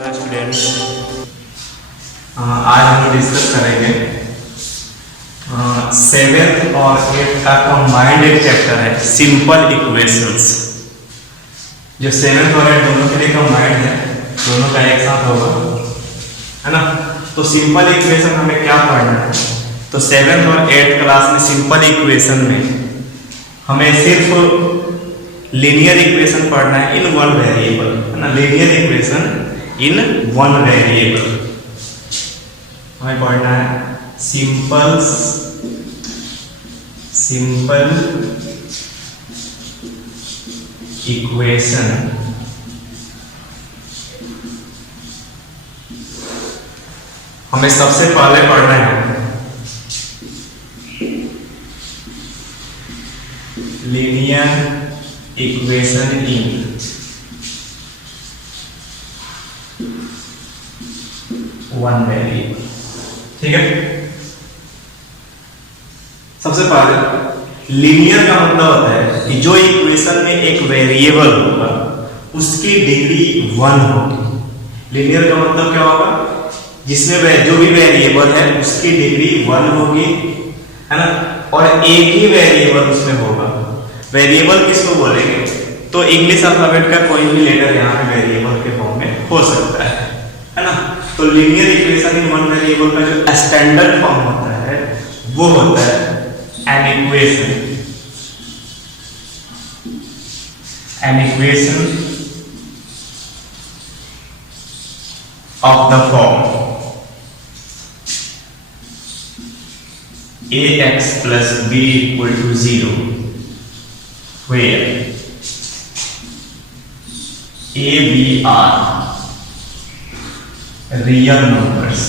Students, आज हम discuss करेंगे सेवेंथ और एट्थ का कंबाइंड एक चैप्टर है सिंपल इक्वेशंस। जो सेवेंथ और एट्थ दोनों के लिए कंबाइंड है, दोनों का एक साथ होगा, है ना। तो सिंपल इक्वेशन हमें क्या पढ़ना है? तो सेवेंथ और एट्थ क्लास में सिंपल इक्वेशन में हमें सिर्फ लीनियर इक्वेशन पढ़ना है इन वन वेरिएबल, है ना। Linear equation in one variable हमें पढ़ना है सिंपल इक्वेशन हमें सबसे पहले पढ़ना है linear equation in one variable. ठीक है, सबसे पहले लीनियर का मतलब होता है कि जो इक्वेशन में एक वेरिएबल होगा उसकी डिग्री 1 होगी। लीनियर का मतलब क्या होगा? जिसमें जो भी वेरिएबल है उसकी डिग्री 1 होगी, है ना। और एक ही वेरिएबल उसमें होगा। वेरिएबल किसको बोलेंगे? तो इंग्लिश अल्फाबेट का कोई भी लेटर यहाँ पे वेरिएबल के फॉर्म में हो सकता है ना। तो linear equation in one variable का जो स्टैंडर्ड फॉर्म होता है वो होता है an equation of the form ax plus b equal to 0 where a b are real numbers।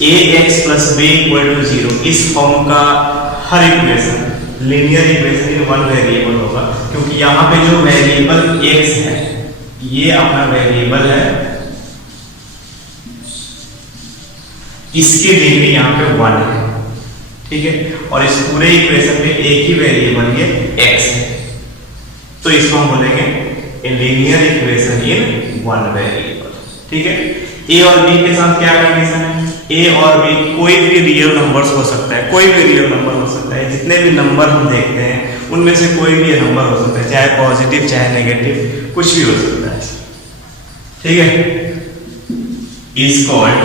ax plus b equal to 0 इस फॉर्म का हर equation linear equation in one variable होगा, क्योंकि यहाँ पे जो वेरिएबल x है ये अपना वेरिएबल है, इसकी डिग्री यहाँ पे 1 है। ठीक है, और इस पूरे इक्वेशन में एक ही वेरिएबल ये x है, तो इसको हम बोलेंगे linear equation in one variable. ठीक है, a और b के साथ क्या कंडीशन है? a और b कोई भी रियल नंबर्स हो सकता है, कोई भी रियल नंबर हो सकता है। जितने भी नंबर हम देखते हैं उनमें से कोई भी नंबर हो सकता है, चाहे पॉजिटिव चाहे नेगेटिव, कुछ भी हो सकता है। ठीक है, is called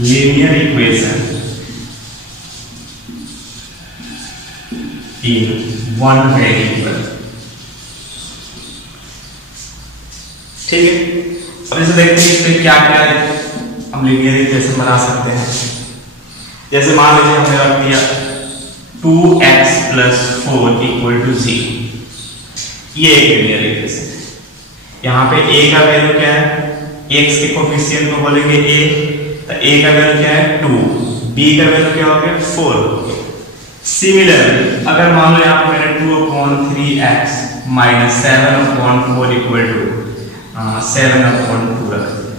linear equation in one variable. ठीक है, अब इसे देखते हैं इसमें क्या क्या हम लीनियर इक्वेशन बना सकते हैं। जैसे मान लीजिए हमने रख दिया 2x plus 4 equal to 0, ये एक लीनियर इक्वेशन है। यहाँ पे a का वैल्यू क्या है? x के कोफिशिएंट को बोलेंगे a, तो a का वैल्यू क्या है? 2, b का वैल्यू क्या हो गया? 4। सिमिलरली अगर मान लो यहाँ पे मैंने 2/3x minus 7/4 equal to 7/2 रख दिया,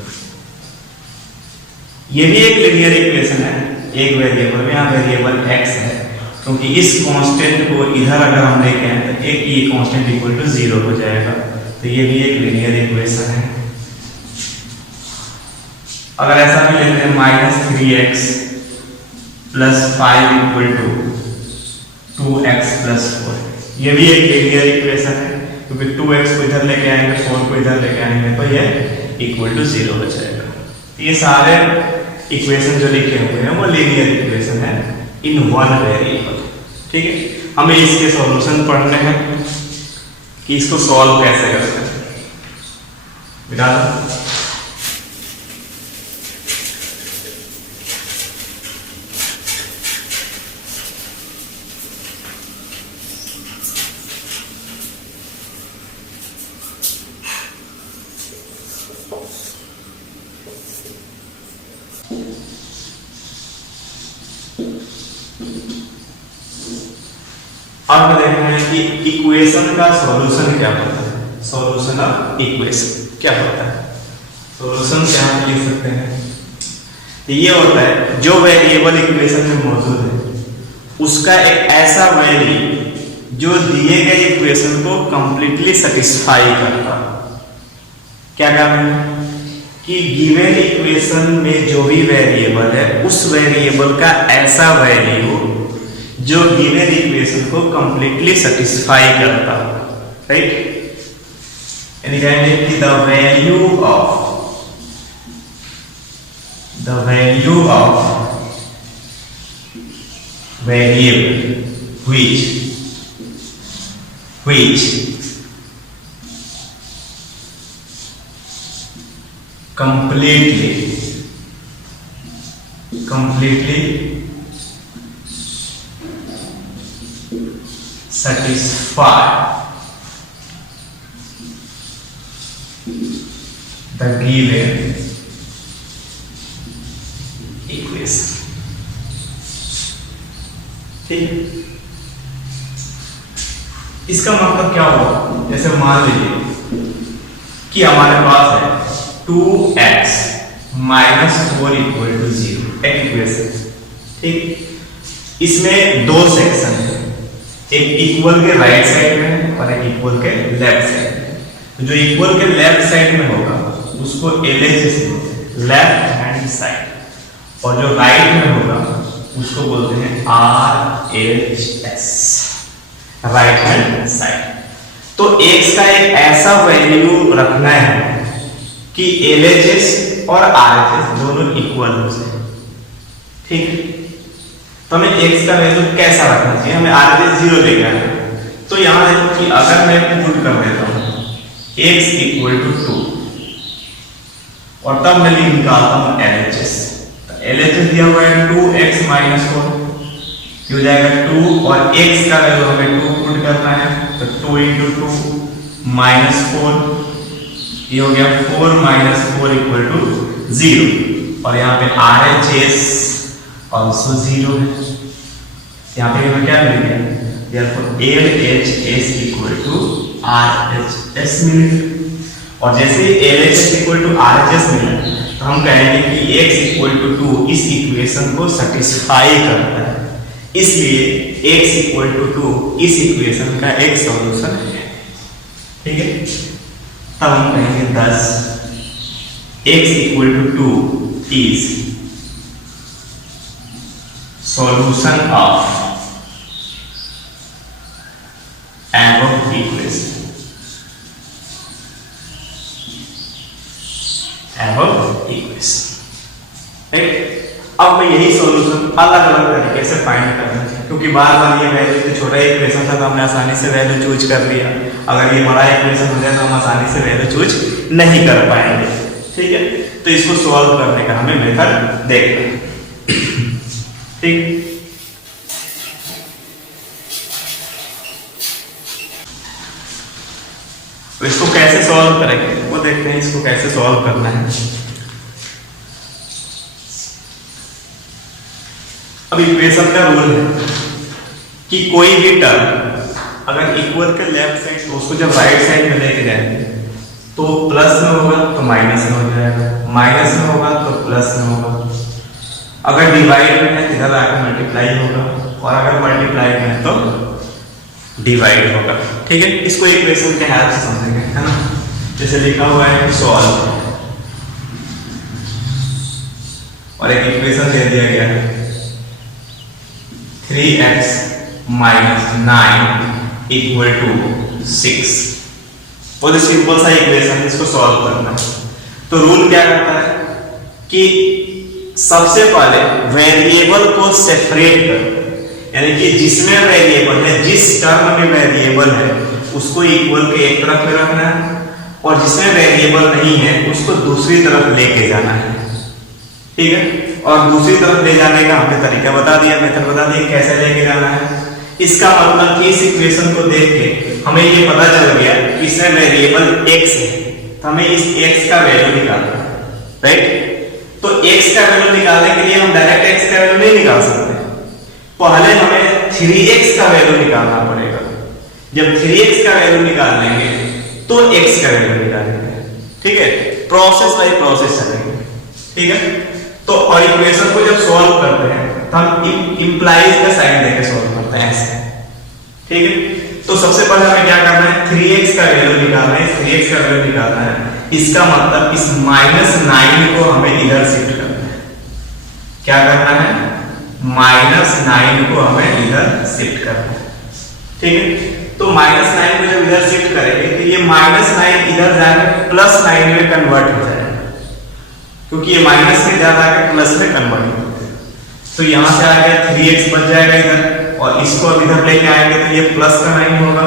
ये भी एक लीनियर इक्वेशन है। एक वेरिएबल में यहाँ वेरिएबल x है, क्योंकि इस कांस्टेंट को इधर अगर हम लेके आए तो एक ये कांस्टेंट इक्वल टू 0 हो जाएगा, तो ये भी एक लीनियर इक्वेशन है। अगर ऐसा भी लेते हैं -3x plus 5 equal to 2x plus 4, ये भी एक लीनियर इक्वेशन है, क्योंकि 2x को इधर लेके आएंगे 4 को इधर लेके आएंगे तो ये इक्वल टू 0 हो जाएगा। ये सारे इक्वेशन जो लिखे हुए हैं वो लीनियर इक्वेशन है इन वन वेरिएबल। ठीक है, हमें इसके सॉल्यूशन पढ़ने हैं कि इसको सॉल्व कैसे करते हैं। बिना अब देखना है कि इक्वेशन का सॉल्यूशन क्या होता है। सॉल्यूशन ऑफ इक्वेशन क्या होता है? सॉल्यूशन क्या हम लिख सकते हैं? ये होता है जो वेरिएबल इक्वेशन में मौजूद है उसका एक ऐसा वैल्यू जो दिए गए इक्वेशन को कंप्लीटली सेटिस्फाई करता। क्या काम है कि गिवन इक्वेशन में जो भी वेरिएबल है उस वेरिएबल का ऐसा वैल्यू जो गिवन इक्वेशन को कंप्लीटली सेटिस्फाई करता, राइट। यानी कहेंगे कि the value of variable which completely satisfy the given equation। ठीक है, इसका मतलब क्या हुआ? जैसे मान लीजिए कि हमारे पास है 2x माइनस 4 इक्वल टू 0 एक इक्वेशन, ठीक। इसमें दो सेक्शन है, एक इक्वल के राइट साइड में और एक इक्वल के लेफ्ट साइड में। तो जो इक्वल के लेफ्ट साइड में होगा उसको LHS लेफ्ट हैंड साइड, और जो राइट में होगा उसको बोलते हैं RHS राइट हैंड साइड। तो x का एक ऐसा वैल्यू रखना है कि LHS और RHS दोनों इक्वल हो जाए, ठीक है। तो हमें x का वैल्यू कैसा रखना चाहिए? हमें RHS 0 लेके आना है। तो यहां देखो कि अगर मैं पुट कर देता हूं x इक्वल टू 2 और तब मैं निकालता हूं LHS, तो LHS दिया हुआ है 2x माइनस 4 हो जाएगा 2, और x का वैल्यू हमें 2 पुट करना है, तो 2 इंटू 2 माइनस 4, ये हो गया 4 माइनस 4 इक्वल टू 0, और यहाँ पे RHS ऑल्सो 0 है। यहाँ पे हमें क्या मिल गया? therefore LHS equal to RHS मिल गया। और जैसे LHS इक्वल टू RHS मिला तो हम कहेंगे कि x इक्वल टू 2 इस इक्वेशन को सेटिस्फाई करता है, इसलिए x इक्वल टू 2 इस इक्वेशन का एक सॉल्यूशन है, ठीक है। तब हम कहेंगे 10 x equal to 2 is solution of above equation, above equation, right. अब मैं यही सॉल्यूशन अलग अलग तरीके से फाइंड करना है, क्योंकि बार बार ये वैल्यू तो छोटा इक्वेशन था तो हमने आसानी से वैल्यू चूज कर लिया। अगर ये बड़ा इक्वेशन हो जाए तो हम आसानी से वैल्यू चूज नहीं कर पाएंगे, ठीक है। तो इसको सॉल्व करने का हमें मेथड देखना है, ठीक। तो इसको कैसे सॉल्व करेंगे वो देखते हैं, इसको कैसे सॉल्व करना है। अब इक्वेशन का रूल है कि कोई भी टर्म अगर इक्वल के लेफ्ट साइड तो उसको जब राइट साइड में लेके जाएंगे तो प्लस में होगा तो माइनस में हो जाएगा, माइनस में होगा तो प्लस में होगा। अगर डिवाइड में है इधर आकर मल्टीप्लाई होगा, और अगर मल्टीप्लाई में है तो डिवाइड होगा, ठीक है। इसको इक्वेशन के हेल्प से समझेंगे, है ना। जैसे लिखा हुआ है सॉल्व, और एक इक्वेशन दे दिया गया है 3x माइनस 9 इक्वल टू 6, और सिंपल सा इक्वेशन इसको सॉल्व करना है। तो रूल क्या करता है कि सबसे पहले वेरिएबल को सेपरेट कर, यानी कि जिसमें वेरिएबल है, जिस टर्म में वेरिएबल है उसको इक्वल के एक तरफ में रखना है, और जिसमें वेरिएबल नहीं है उसको दूसरी तरफ लेके जाना है, ठीक है। और दूसरी तरफ ले जाने का हमने तरीका बता दिया, मेथड बता दिया कैसे लेके जाना है। इसका मतलब कि इस इक्वेशन को देख के हमें ये पता चल गया कि इसमें वेरिएबल x है, तो हमें इस x का वैल्यू निकालना है, राइट। तो x का वैल्यू निकालने के लिए हम डायरेक्ट x का वैल्यू नहीं निकाल सकते, पहले हमें 3x का वैल्यू निकालना पड़ेगा। जब 3x का वैल्यू निकाल लेंगे तो x का वैल्यू निकालेंगे, ठीक है। प्रोसेस बाय प्रोसेस चलेंगे, ठीक है। तो और इक्वेशन को जब सॉल्व करते हैं तो हम इंप्लाइज का साइन देके सॉल्व करते हैं ऐसे, ठीक है। तो सबसे पहले हमें क्या करना है, 3x का वैल्यू निकालना है, 3x का वैल्यू निकालना है। इसका मतलब इस -9 को हमें इधर शिफ्ट करना है। क्या करना है, -9 को हमें इधर शिफ्ट करना है। ठीक है, तो -9 को जब इधर शिफ्ट करेंगे तो ये -9 इधर जाकर +9 में कन्वर्ट हो जाएगा, क्योंकि ये माइनस में ज्यादा आकर प्लस में कन्वर्ट हो जाएगा। तो यहां से आ गया 3x बच जाएगा इधर, और इसको अब इधर लेके आएंगे तो ये प्लस का 9 होगा,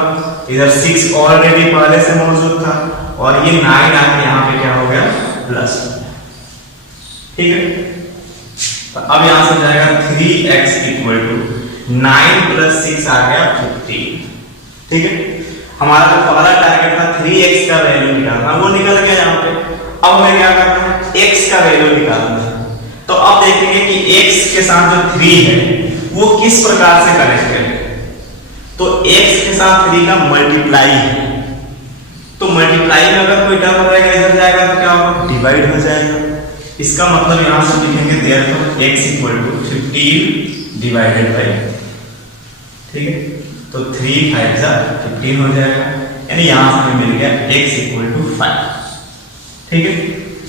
इधर 6 ऑलरेडी पहले से मौजूद था, और ये 9 आके यहाँ पे क्या हो गया, प्लस। ठीक है, तो अब यहां से जाएगा 3x = 9 + 6 आ गया 15। ठीक है, हमारा जो पहला टारगेट था 3x का वैल्यू निकालना, वो निकल गया यहाँ पे। अब हमें क्या करना है, x का वैल्यू निकालना है। तो अब देखेंगे कि x के साथ जो 3 है वो किस प्रकार से कनेक्ट करेंगे। तो x के साथ 3 का मल्टीप्लाई है, तो मल्टीप्लाई में अगर कोई टर्म रहेगा इधर जाएगा तो क्या होगा, डिवाइड हो जाएगा। इसका मतलब यहां से लिखेंगे therefore x = 15 डिवाइडेड बाय। ठीक है, तो 3 5 जा 15 हो जाएगा, यानी यहां से हमें मिल गया x = 5। ठीक है,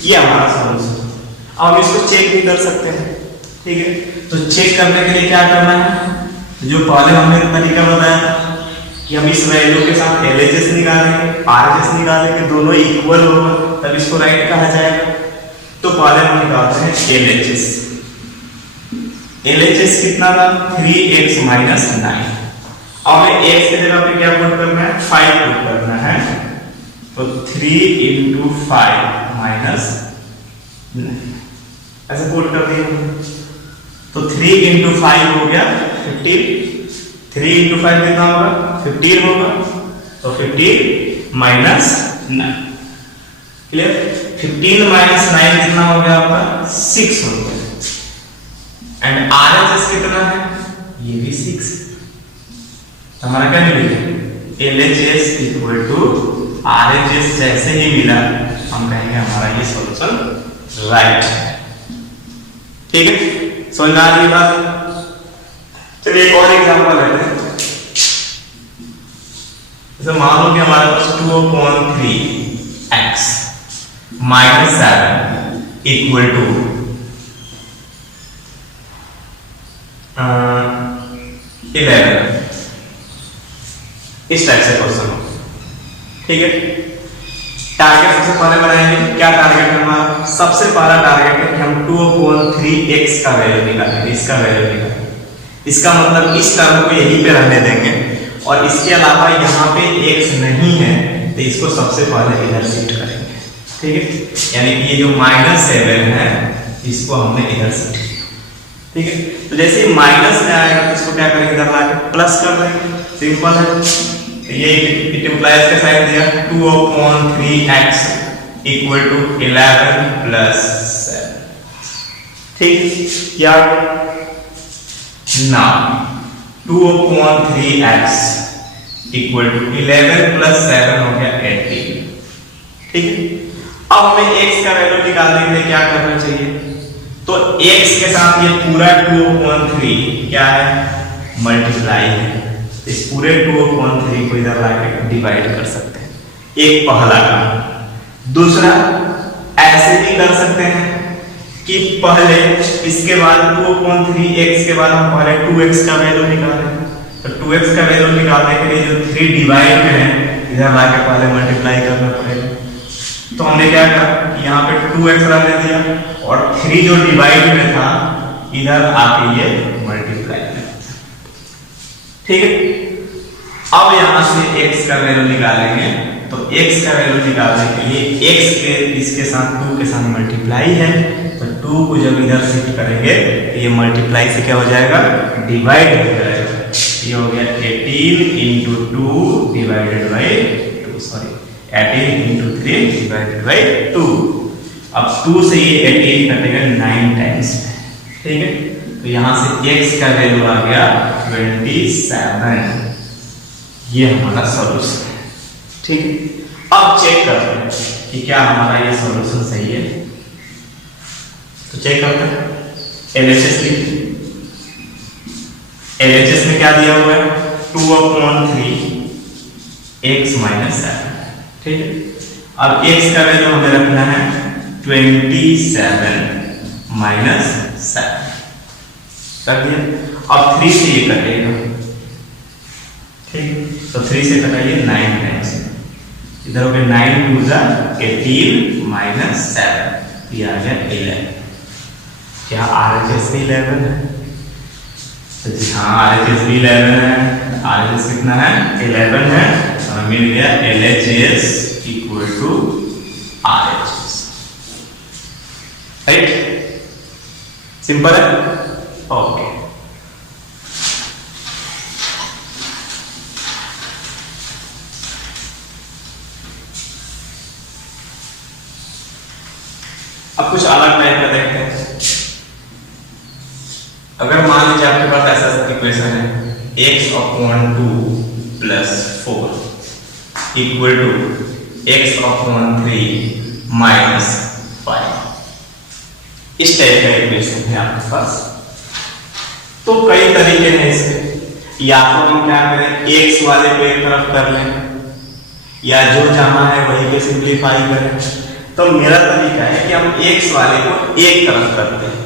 ये हमारा सॉल्यूशन। अब हम इसको चेक भी कर सकते हैं। ठीक है, तो चेक करने के लिए क्या करना है, जो पहले हमने तरीका बताया था कि हम इस वैल्यू के साथ LHS निकालेंगे, RHS निकालेंगे, दोनों इक्वल होगा तब इसको राइट कहा जाएगा। तो पहले हम निकालते हैं LHS। LHS कितना था, 3x - 9। अब हमें x की जगह पे क्या पुट करना है, 5 पुट करना है। तो 3 × 5 - ऐसे पुट कर दिया, तो 3 × 5 हो गया 15। 3 × 5 कितना होगा, 15 होगा, तो 15 - 9। क्लियर, 15 - 9 कितना हो गया आपका, 6 हो गया। एंड RHS कितना है, ये भी 6। हमारा क्या मिलेगा, LHS = RHS। जैसे ही मिला हम कहेंगे हमारा ये सॉल्यूशन राइट है। ठीक है, समझ में आ रही बात। चलिए एक और एग्जांपल लेते हैं। जैसे मान लो कि हमारे पास 2/3x - 7 = 11। इस टाइप से क्वेश्चन हो। ठीक है, टारगेट सबसे पहले बनाएंगे। क्या टारगेट है हमारा, सबसे पहला टारगेट है कि हम 2/3x का वैल्यू निकालेंगे, इसका वैल्यू निकालेंगे। इसका मतलब इस टर्म को यहीं पे रहने देंगे, और इसके अलावा यहाँ पे x नहीं है तो इसको सबसे पहले इधर शिफ्ट करेंगे। ठीक है, यानी कि ये जो -7 है इसको हमने इधर शिफ्ट किया। ठीक है, तो जैसे ही माइनस में आएगा तो इसको क्या करेंगे, इधर लाके प्लस कर देंगे। सिंपल है, ये इट इंप्लाइज का साइन दिया 2/3x = 11 + 7। ठीक, या ना 2/3x = 11 + 7 हो गया 18। ठीक है, अब हमें x का वैल्यू निकालने के लिए क्या करना चाहिए, तो x के साथ ये पूरा 2/3 क्या है, मल्टीप्लाई है। इस पूरे 2/3 को इधर लाके डिवाइड कर सकते हैं, एक पहला काम। दूसरा ऐसे भी कर सकते हैं कि पहले इसके बाद 2/3x के बाद हम पहले 2x का वैल्यू निकालें। तो 2x का वैल्यू निकालने के लिए जो 3 डिवाइड में है इधर लाके पहले मल्टीप्लाई करना पड़ेगा। तो हमने क्या करा, यहाँ पे 2x रहने दिया, और 3 जो डिवाइड में था इधर आके ये मल्टीप्लाई में। ठीक है, अब यहां से x का वैल्यू निकालेंगे। तो x का वैल्यू निकालने के लिए x के इसके साथ 2 के साथ मल्टीप्लाई है, तो 2 को जब इधर शिफ्ट करेंगे तो ये मल्टीप्लाई से क्या हो जाएगा, डिवाइड हो जाएगा। ये हो गया 18 × 2 divided by 2, sorry 18 × 3 divided by 2। अब 2 से ये 18 कटेगा 9 टाइम्स। ठीक है, तो यहां से x का वैल्यू आ गया 27। ये हमारा सॉल्यूशन है। ठीक है, अब चेक करते हैं कि क्या हमारा ये सॉल्यूशन सही है। तो चेक करते हैं, LHS लिखिए। LHS में क्या दिया हुआ है, 2/3 x माइनस 7, ठीक है। अब x का वैल्यू हमें रखना है 27 माइनस 7, रख दिया। अब 3 से ये कटेगा, ठीक, तो 3 से कटाइए 9 टाइम्स, इधर हो गया 9 2 जा 18 माइनस 7, ये आ गया 11। क्या RHS 11 है? तो जी हाँ, RHS भी 11 है। RHS कितना है? 11 है। और मिल गया LHS equal to RHS, right? Simple है, ओके। अब कुछ अलग टाइप का देखते हैं। अगर मान लीजिए आपके पास ऐसा इक्वेशन है x/2 plus 4 equal to x/3 minus 5, इस टाइप का इक्वेशन है आपके पास। तो कई तरीके हैं इसके, या तो हम क्या करें, x वाले को एक तरफ कर लें, या जो जाना है वही के सिंप्लीफाई करें। तो मेरा तरीका है कि हम x वाले को एक तरफ करते हैं,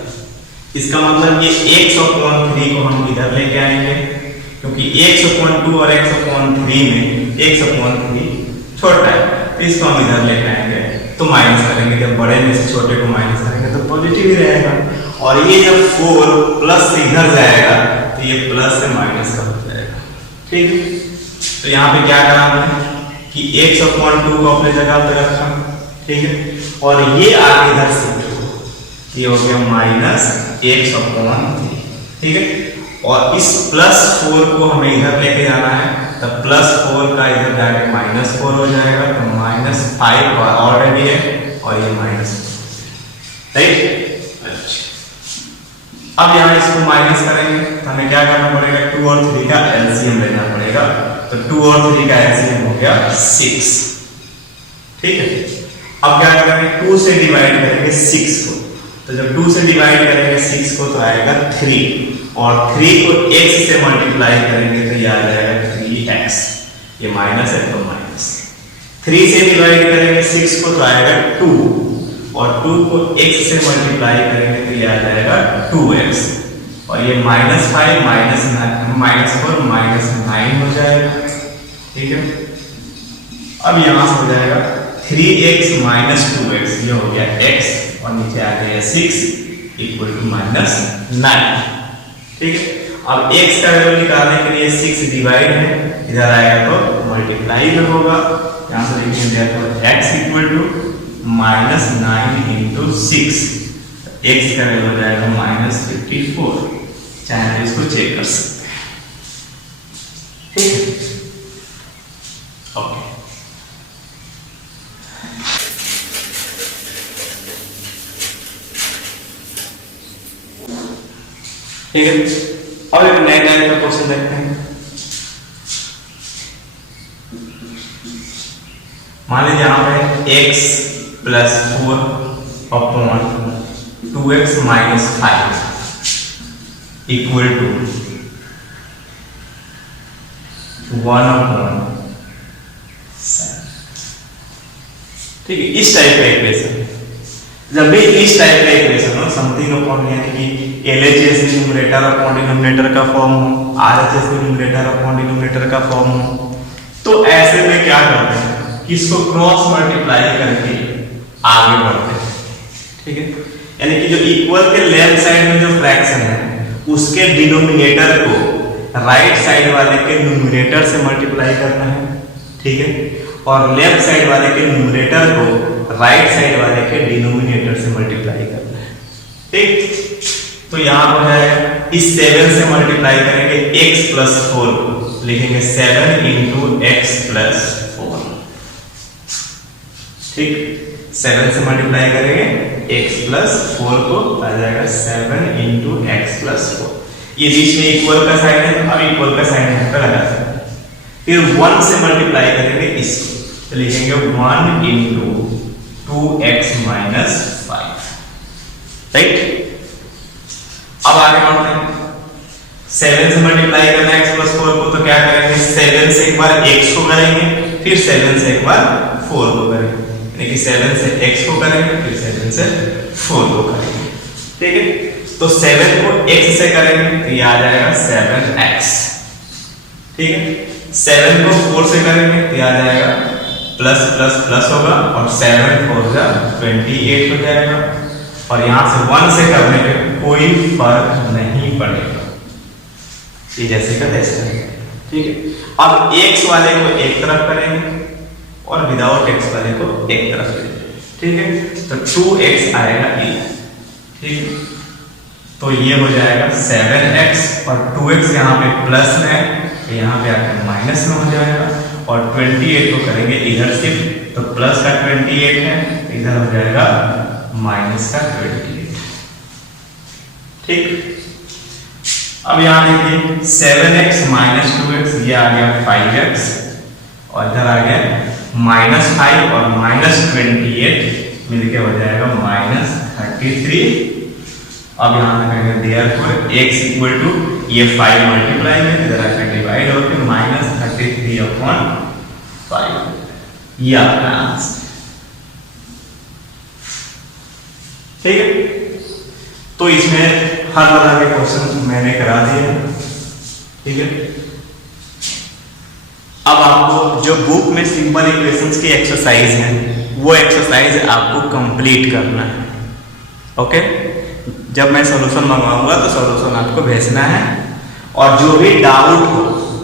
इसका मतलब ये x/3 को हम इधर लेके आएंगे, क्योंकि x/2 और x/3 में x/3 छोटा है, तो इसको हम इधर लेके आएंगे। तो माइनस करेंगे, जब बड़े में से छोटे को माइनस करेंगे तो पॉजिटिव ही रहेगा। और ये जब 4 प्लस से इधर जाएगा तो ये प्लस से माइनस का हो जाएगा, ठीक है। तो यहाँ पे क्या करा हमने कि x/2 को अपने जगह पे रखा, ठीक है, और ये आगे इधर से ये हो गया माइनस x/3, ठीक है। और इस +4 को हमें इधर लेके जाना है, तो +4 का इधर जाके -4 हो जाएगा, तो -5 ऑलरेडी है और ये -4, राइट। अच्छा, अब यहाँ इसको माइनस करेंगे तो हमें क्या करना पड़ेगा, 2 और 3 का एलसीएम लेना पड़ेगा। तो 2 और 3 का एलसीएम हो गया 6, ठीक है। अब क्या करेंगे, 2 से डिवाइड करेंगे 6 को, तो जब 2 से डिवाइड करेंगे 6 को तो आएगा 3, और 3 को x से मल्टीप्लाई करेंगे तो ये आ जाएगा 3x, ये माइनस है तो माइनस। 3 से डिवाइड करेंगे 6 को तो आएगा 2, और 2 को x से मल्टीप्लाई करेंगे तो ये आ जाएगा 2x, और ये -5 -4 -9 हो जाएगा, ठीक है। अब यहां से हो जाएगा 3x - 2x, ये हो गया x, और नीचे आ जाएगा 6 इक्वल टू -9, ठीक है। अब x का वैल्यू निकालने के लिए 6 डिवाइड है, इधर आएगा तो मल्टीप्लाई में होगा, यहां से लिखेंगे तो x इक्वल टू -9 × 6, x का वैल्यू हो जाएगा -54, चाहे तो इसको चेक कर सकते हैं, ठीक है, ओके। ठीक है, अब एक नए टाइप का क्वेश्चन देखते हैं। मान लीजिए यहाँ पे x + 4/2x - 5 इक्वल टू 1/7, ठीक है। इस टाइप का इक्वेशन, जब भी इस टाइप का इक्वेशन हो, समथिंग अपॉन यानी कि LHS न्यूमरेटर अपॉन डिनोमिनेटर का फॉर्म हो, RHS न्यूमरेटर अपॉन डिनोमिनेटर का फॉर्म हो, तो ऐसे में क्या करते हैं कि इसको क्रॉस मल्टीप्लाई करके आगे बढ़ते हैं, ठीक है। यानी कि जो इक्वल के लेफ्ट साइड में जो फ्रैक्शन है उसके डिनोमिनेटर को राइट साइड वाले के न्यूमरेटर से मल्टीप्लाई करना है, ठीक है, और लेफ्ट साइड वाले के न्यूमरेटर को राइट साइड वाले के डिनोमिनेटर से मल्टीप्लाई करना है, ठीक। तो यहां हो जाएगा, इस 7 से मल्टीप्लाई करेंगे x + 4 को, लिखेंगे 7 × x + 4, ठीक। 7 से मल्टीप्लाई करेंगे x + 4 को, आ जाएगा 7 × x + 4। ये बीच में इक्वल का साइन है, अब इक्वल का साइन यहाँ पे लगा सकते हैं। फिर 1 से मल्टीप्लाई करेंगे इसको, तो लिखेंगे 1 × 2x - 5, राइट। अब आगे बढ़ते हैं, 7 से मल्टीप्लाई करना है x + 4 को, तो क्या करेंगे, 7 से एक बार x को करेंगे फिर 7 से एक बार 4 को करेंगे, यानी कि 7 से x को करेंगे, फिर 7 से 4 को करेंगे। ठीक है, तो 7 को x से करेंगे तो ये आ जाएगा 7x। ठीक है, 7 को 4 से करेंगे तो ये आ जाएगा प्लस प्लस प्लस होगा और 7 4 जा 28 हो जाएगा। और यहां से 1 से करने पे कोई फर्क नहीं पड़ेगा, ये जैसे का तैसे रहेगा। ठीक है, अब x वाले को एक तरफ करेंगे और विदाउट x वाले को एक तरफ करेंगे। ठीक है, तो 2x आएगा ये। ठीक है, तो ये हो जाएगा 7x और 2x यहाँ पे प्लस में है तो यहाँ पे आकर माइनस में हो जाएगा। और 28 को करेंगे इधर से तो प्लस का 28 है, इधर हो जाएगा माइनस का 28। ठीक, अब यहाँ देखिए 7x माइनस 2x, ये आ गया 5x और इधर आ गया -5 और -28 मिलके हो जाएगा -33। अब यहाँ पे करेंगे देयरफॉर x इक्वल टू ये 5 मल्टीप्लाई में इधर आकर डिवाइड होकर -33/5, ये आपका आंसर। ठीक है, तो इसमें हर तरह के क्वेश्चन मैंने करा दिए। ठीक है, अब आपको जो बुक में सिंपल इक्वेशंस की एक्सरसाइज है वो एक्सरसाइज आपको कंप्लीट करना है। ओके, जब मैं सॉल्यूशन मंगवाऊंगा तो सॉल्यूशन आपको भेजना है। और जो भी डाउट हो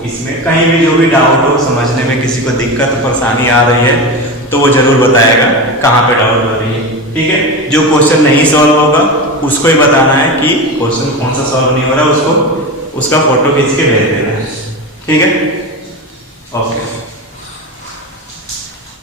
इसमें, कहीं भी जो भी डाउट हो, समझने में किसी को दिक्कत परेशानी आ रही है तो वो जरूर बताएगा कहाँ पे डाउट हो रही है। ठीक है, जो क्वेश्चन नहीं सॉल्व होगा उसको ही बताना है कि क्वेश्चन कौन सा सॉल्व नहीं हो रहा, उसको उसका फोटो खींच के भेज देना है। ठीक है, ओके।